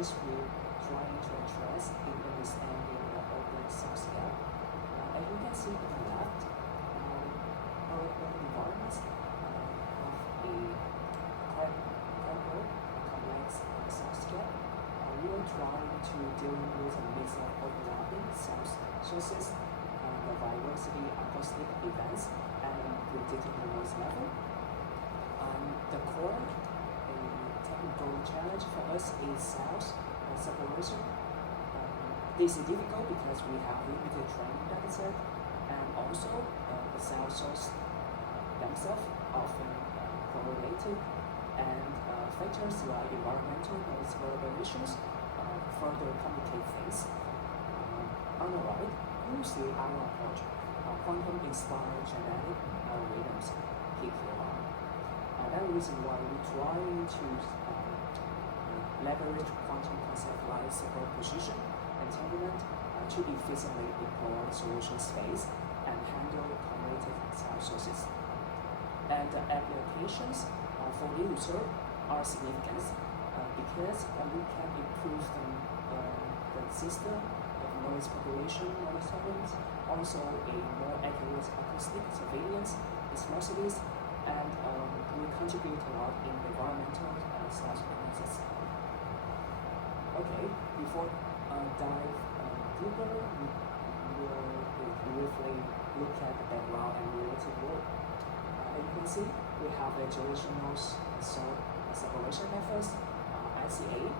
challenges we're trying to address in understanding the open source scale. As you can see on the left, our environments have a complex source scale. We are trying to deal with a mix of overlapping source sources, the diversity acoustic events, and predictable noise level. The core technical challenge for us is source separation. This is difficult because we have limited training dataset, and also the sound source themselves often correlated, and factors like environmental noise variations further complicate things. On the right, you see our approach, quantum-inspired genetic algorithms, PQR. That reason why we're trying to leverage quantum concept like superposition, entanglement, to efficiently deploy solution space and handle cumulative sound sources. And the applications for the user are significant because we can improve the system of noise population monitoring, also a more accurate acoustic surveillance in small cities, and we contribute a lot in environmental sound analysis. Okay, before dive deeper, we will briefly look at the background and related work. As you can see, we have a traditional separation methods, ICA,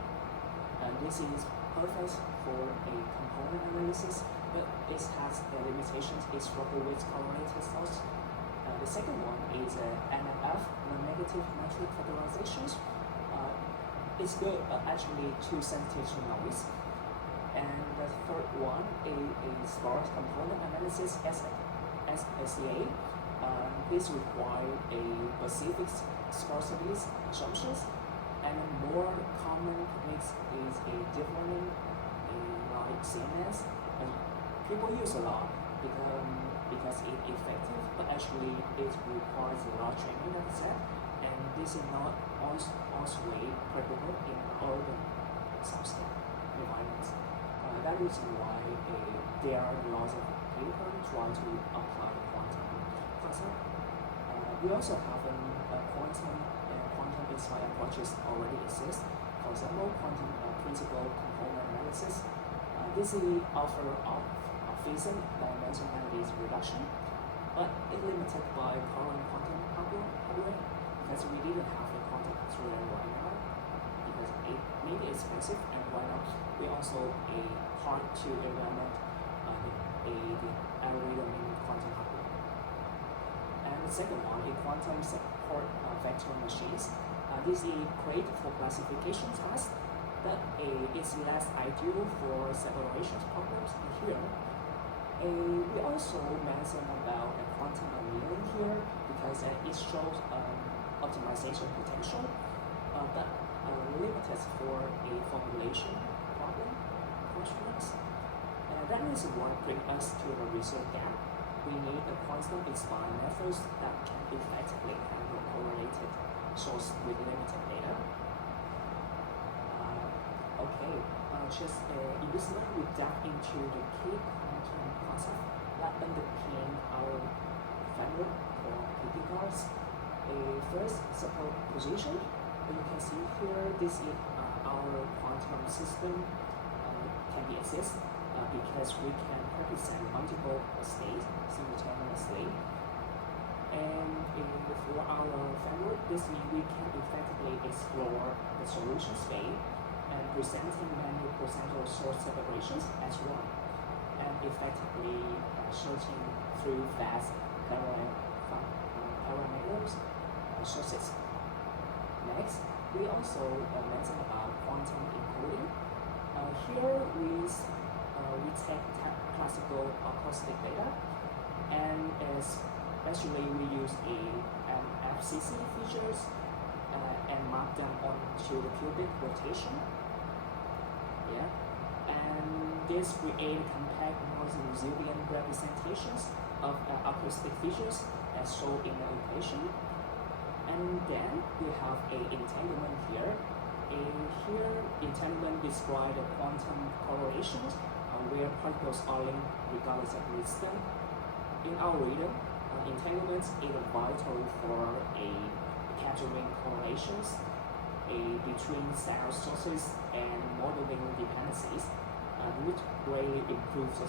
and this is perfect for a component analysis, but it has the limitations. It's struggle with correlated source. The second one is NMF, non-negative metric categorizations. It's good, but actually too sensitive to noise. And the third one is sparse component analysis, SCA. This requires a specific sparsity assumptions, and more common techniques is a deep learning, like CNS. People use a lot because it's effective, but actually it requires a large training data set, and this is not always practical in urban subscale environments. That is why there are lots of people trying to apply quantum concept. We also have quantum-inspired approaches already exist. For example, quantum principal component analysis. This is offer of physics dimensionality reduction, but it's limited by current quantum hardware because we didn't have the quantum hardware right now because it made it expensive, and right now we also hard to implement the algorithm in quantum hardware. And the second one is quantum support vector machines. This is great for classification tasks, but it's less ideal for separation problems here. We also mentioned about a quantum annealing here because it shows optimization potential, but limited for a formulation problem constraints. That is what brings us to the research gap. We need a quantum-inspired methods that can effectively handle correlated source with limited data. In this slide, we dive into the key quantum concept that underpin our framework for PQRs. First, superposition. You can see here, this is our quantum system can be exist because we can represent multiple states simultaneously. And for our framework, this means we can effectively explore the solution space and presenting many placental source separations as well, and effectively searching through vast parameters sources. Next, we also mentioned about quantum encoding. Here we take classical acoustic data, and especially we use FCC features and map them onto the cubic rotation. And this create complex noise resilient representations of acoustic features as shown in the equation. And then we have a entanglement here. Here, entanglement describes the quantum correlations where particles are linked regardless of distance. In our reading, entanglement is vital for capturing correlations between cell sources and modeling dependencies, which greatly improves the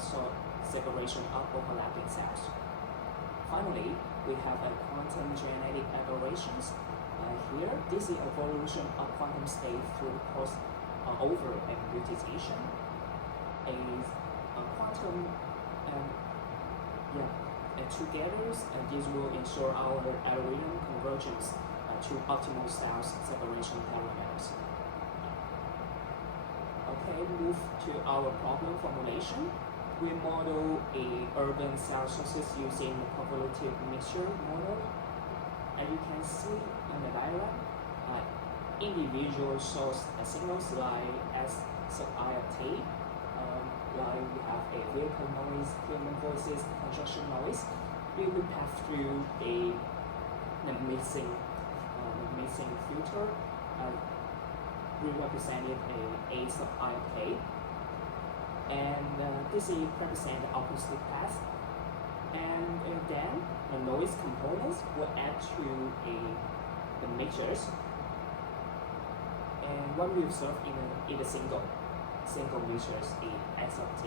separation of overlapping cells. Finally, we have quantum genetic aberrations. Here, this is evolution of quantum state through crossover and mutation. Quantum together, this will ensure our algorithm convergence to optimal cells separation parameters. Okay, move to our problem formulation. We model a urban cell sources using the correlative mixture model. As you can see in the diagram, individual source signals like S sub I of t, like we have a vehicle noise, human voices, construction noise. We will pass through the mixing filter. We represented a sub I of k, and this is represent the acoustic path. And then the noise components will add to the mixtures. And what we observe in a single mixtures is x of t.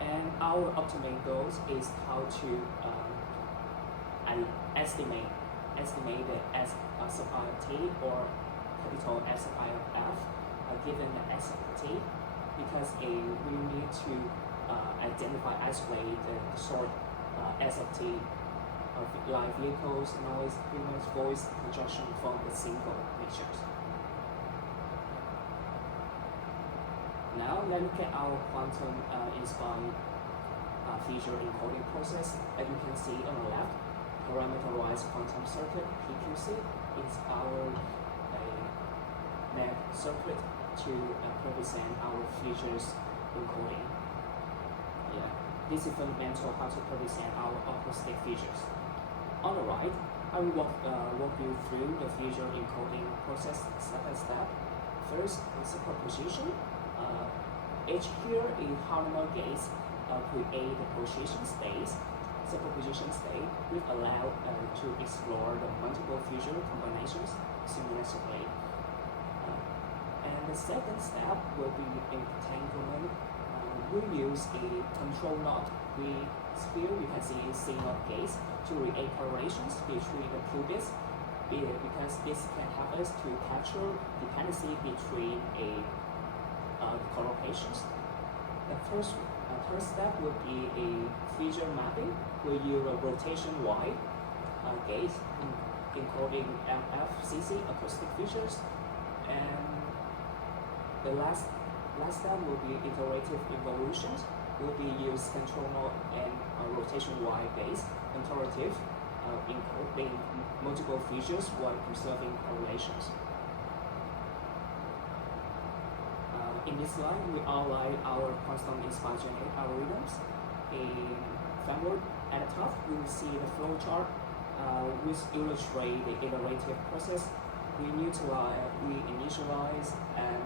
And our ultimate goal is how to estimate the S sub I of t or capital S sub I of f given the S of t, because we need to isolate the sort S of t of like vehicles, noise, humans, voice, construction from the single mixtures. Now let's look at our quantum inspired feature encoding process. As you can see on the left, parameterized quantum circuit (PQC) is our map circuit to represent our features encoding. This is fundamental how to represent our acoustic features. On the right, I will walk you through the feature encoding process step by step. First, superposition. H here is harmonic gates create the position space. Superposition state will allow to explore the multiple feature combinations simultaneously. And the second step will be entanglement. We use a control knot. Here you can see signal gates to create correlations between the qubits, because this can help us to capture dependency between correlations. The first step will be a feature mapping. We use a rotation Y gate encoding FCC acoustic features, and the last step will be iterative evolutions. Will be used control knot and rotation Y gates iterative encoding multiple features while preserving correlations. In this slide, we outline our quantum inspired genetic algorithms. A framework at the top, we will see the flow chart, which illustrate the iterative process. We initialize and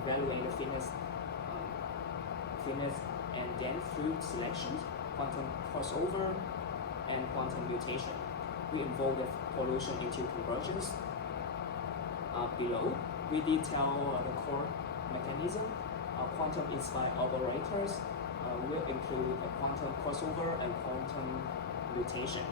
evaluate the fitness, and then through selection, quantum crossover, and quantum mutation. We involve the pollution into convergence. Below, we detail the core mechanism. Quantum inspired operators will include a quantum crossover and quantum mutation.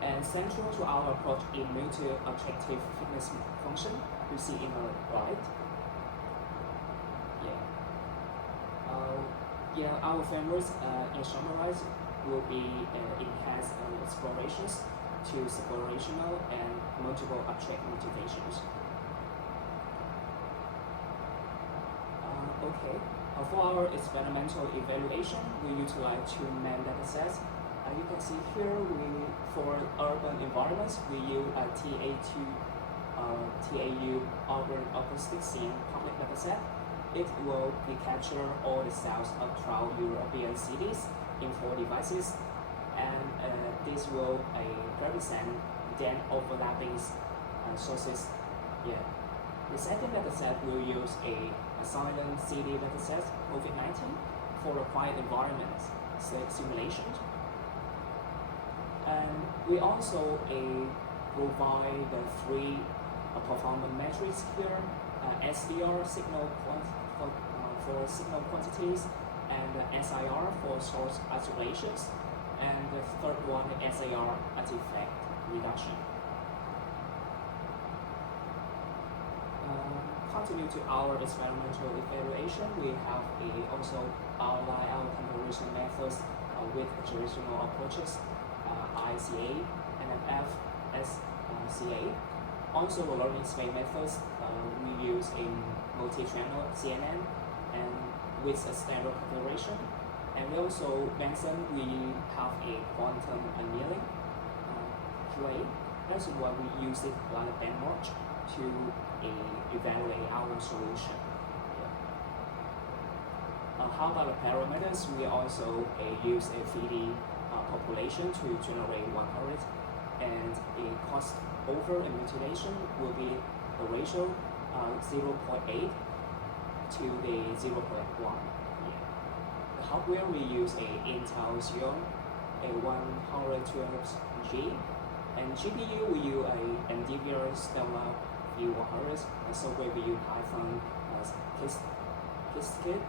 And central to our approach is multi-objective fitness function we see in the right. Our frameworks in summarize will be enhanced explorations to separational and multiple object motivations. For our experimental evaluation, we utilize two main datasets. You can see here, for urban environments, we use TAU urban acoustics in public dataset, it will capture all the sales of 12 European cities in 4 devices, and this will represent 10 overlapping sources. Yeah. The second dataset will use a silent CD dataset COVID-19 for a quiet environment simulation. And we also provide the 3 performance metrics here: SDR signal for signal quantities, and SIR for source isolations, and the third one, SAR artifact reduction. Continue to our experimental evaluation, we have also outlined our comparison methods with traditional approaches, ICA, NFF, SCA. Also, the learning space methods we use in multi-channel CNN and with a standard configuration. And we also mentioned we have a quantum annealing QA. That's why we use it like a benchmark to evaluate our solution. How about the parameters? We also use a 3D population to generate 100, and a cost over a mutilation will be the ratio 0.8 to the 0.1. The hardware we use a Intel Xeon a 112G, and GPU we use a NVIDIA Stellar V100. Software we use Python Qiskit.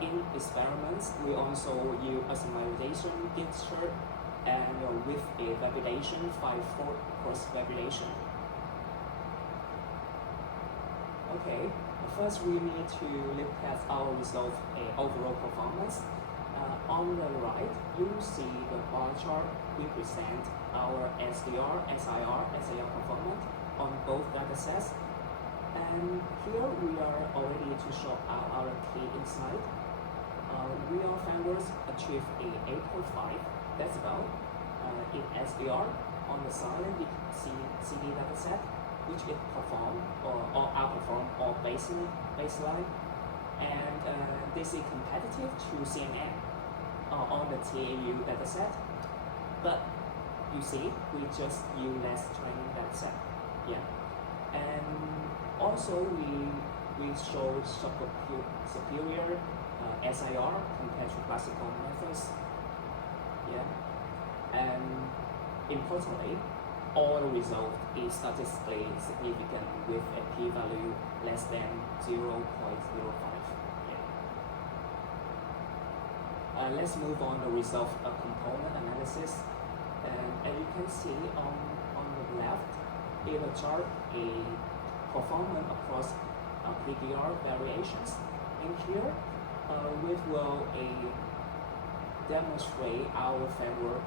In experiments, we also use a summarization gesture and with a validation 5-4 cross validation. Okay, first we need to look at our result overall performance. On the right, you see the bar chart represent our SDR, SIR, SAR performance on both datasets. And here we are already to show our key insight. Real founders achieved a 8.5 decibel in SDR on the silent CD dataset, which it performed or outperformed all baseline, and this is competitive to CNN on the TAU dataset. But you see, we just use less training dataset. Yeah, and also we show superior SIR compared to classical methods. Yeah, and importantly, all the result is statistically significant with a p-value less than 0.05. Yeah. Let's move on the result of component analysis. And as you can see on the left, it will chart a performance across PDR variations. In here, we will demonstrate our framework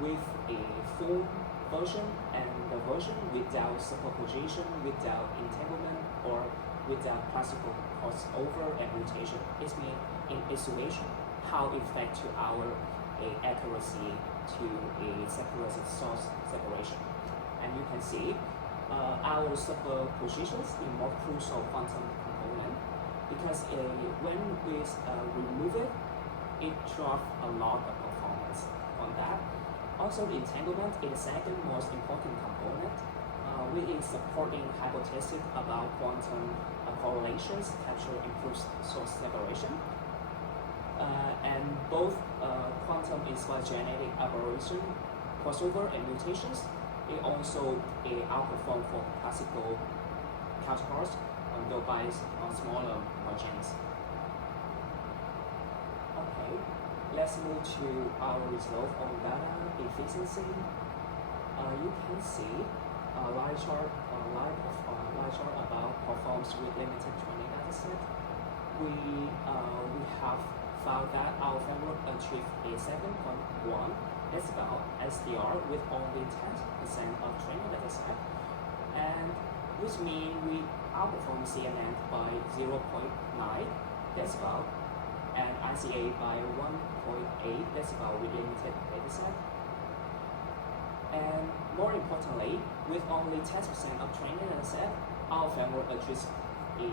with a full version and the version without superposition, without entanglement, or without classical crossover and mutation. It means in isolation, how it affects to our accuracy to a separate source separation. And you can see our superpositions is more crucial quantum component, because when we remove it, it drops a lot of performance on that. Also, the entanglement is the second most important component, which is supporting hypothesis about quantum correlations capture improves source separation. And both quantum inspired genetic aberration, crossover, and mutations, it also outperform for classical counterparts, though by smaller margins. Okay, let's move to our result on data efficiency. You can see a line chart about performance with limited training dataset. We have found that our framework achieved a 7.1 decibel SDR with only 10% of training dataset, and which means we outperform CNN by 0.9 decibel and ICA by 1.8 decibel with limited dataset. And more importantly, with only 10% of training dataset, our framework achieves a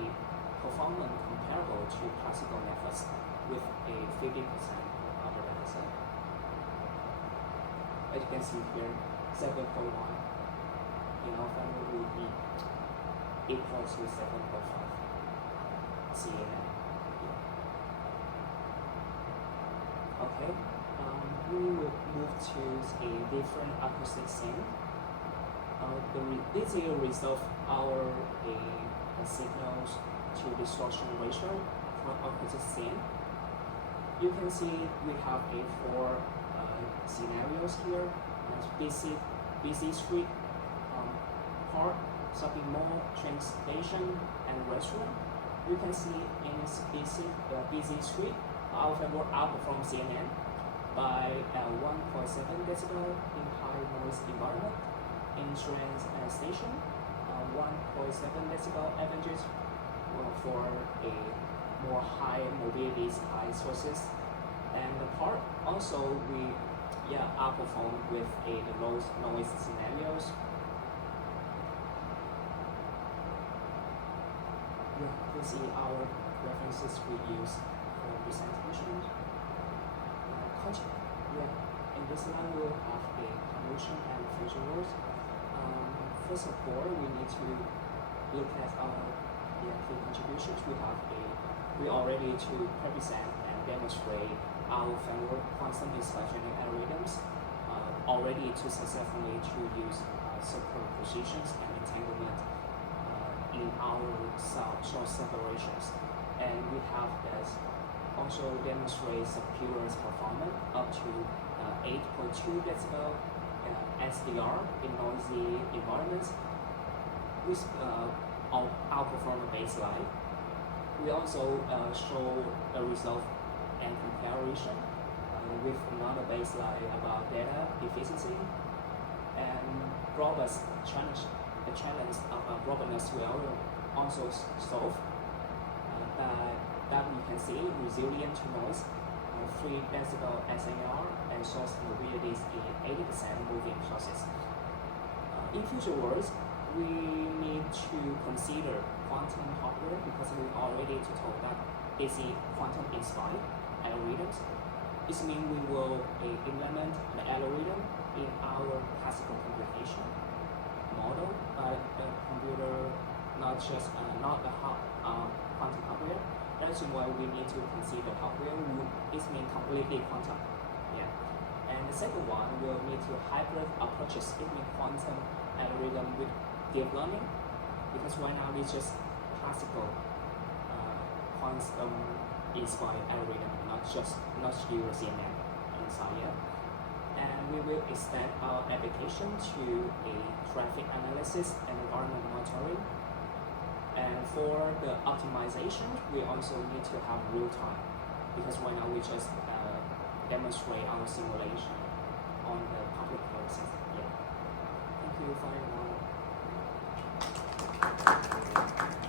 performance comparable to classical methods with a 50% other dataset. As you can see here, 7.1 in our framework will be equal to 7.5 CNN. Okay, we will move to a different acoustic scene. This is a result of our signals to distortion ratio for acoustic scene. You can see we have a 4 scenarios here. busy street, park, shopping mall, train station, and restaurant. You can see in this busy street, our framework outperforms CNN by 1.7 decibel in high noise environment. In train station, 1.7 decibel advantage for a more high mobility high sources. And the park also we outperform with the low noise scenarios. You see our references we use for presentation. Culture. In this line we will have a convolution and future words. First of all, we need to look at our key contributions. We already to represent and demonstrate our framework quantum dysfunctional algorithms already to successfully to use superpositions and entanglement in our short separations, and we have as also demonstrate superior performance up to 8.2 decibel SDR in noisy environments, which outperform the baseline. We also show a result and comparison with another baseline about data efficiency and robust challenge. The challenge of robustness will also solve that we can see resilient to noise, 3 decibel SNR, and source mobility in 80% moving process. In future words, we need to consider quantum hardware because we already told that it's a quantum inspired algorithms. This means we will implement the algorithm in our classical computation model, computer, not just not the quantum hardware. That's why we need to consider hardware. It means completely quantum. And the second one, we'll need to hybrid approaches. It means quantum algorithm with deep learning, because right now it's just classical quantum inspired algorithm, not use CNN inside yet. And we will extend our application to a traffic analysis and environment monitoring. And for the optimization, we also need to have real time, because right now we just demonstrate our simulation on the public process. Thank you for your